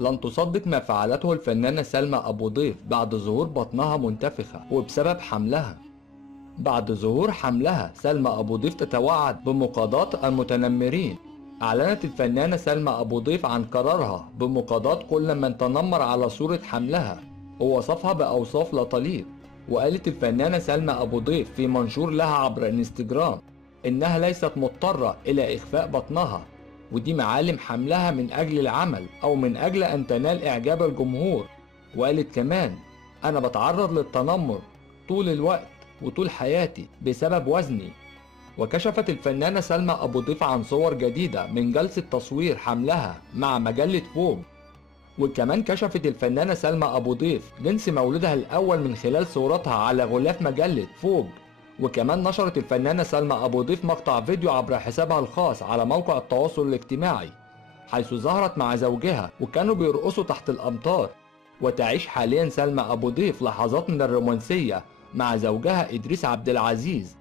لن تصدق ما فعلته الفنانة سلمى أبو ضيف بعد ظهور بطنها منتفخة وبسبب حملها. بعد ظهور حملها سلمى أبو ضيف تتوعد بمقاضاة المتنمرين. أعلنت الفنانة سلمى أبو ضيف عن قرارها بمقاضاة كل من تنمر على صورة حملها ووصفها بأوصاف لا تليق. وقالت الفنانة سلمى أبو ضيف في منشور لها عبر انستجرام إنها ليست مضطرة إلى إخفاء بطنها، ودي معالم حملها من أجل العمل أو من أجل أن تنال إعجاب الجمهور. وقالت كمان: أنا بتعرض للتنمر طول الوقت وطول حياتي بسبب وزني. وكشفت الفنانة سلمى أبو ضيف عن صور جديدة من جلسة تصوير حملها مع مجلة فوج. وكمان كشفت الفنانة سلمى أبو ضيف جنس مولودها الأول من خلال صورتها على غلاف مجلة فوج. وكمان نشرت الفنانة سلمى أبو ضيف مقطع فيديو عبر حسابها الخاص على موقع التواصل الاجتماعي، حيث ظهرت مع زوجها وكانوا بيرقصوا تحت الأمطار. وتعيش حاليا سلمى أبو ضيف لحظات من الرومانسية مع زوجها إدريس عبد العزيز.